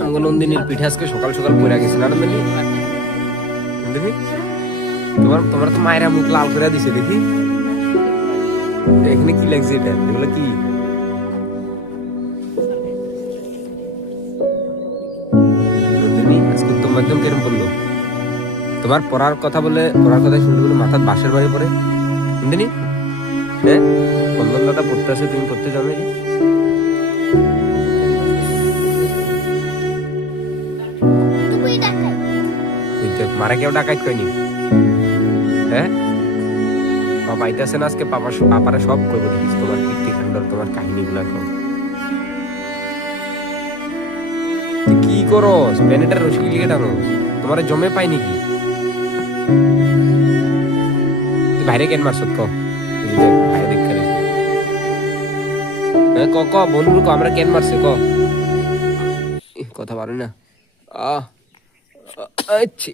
নন্দিনীর পিঠে আজকে সকাল সকাল পড়ে গেছে না নন্দিনী? নন্দিনী তোমার তোমার তো মায়েরা মুখ লাল করে দিছে দেখি। এখানে কি লাগছে? এটা এগুলো কি? নন্দিনী আজকে উত্তম মাধ্যম কেরম করলো? তোমার পড়ার কথা বলে, পড়ার কথা শুনতে বলে মাথার বাসের বাড়ি পড়ে। নন্দিনী হ্যাঁ, বন্ধন দাদা পড়তে আছে, তুমি পড়তে যাও নাকি? মারা কেউ ডাকাইত কয়নি? হ্যাঁ, বাবা আইতাছে না আজকে? পাপারা সব করবো দেখিস, তোমার কীর্তিকাণ্ড, তোমার কাহিনী গুলা সব। তুই কি করো? প্যানেটার রসি লিখে টানো, তোমার জমে পাই নাকি? তুই বাইরে কেন মারছ ক? বাইরে দেখতে ক ক বন্ধু ক, আমরা কেন মারছে ক? কথা পারি না। আহ আচ্ছা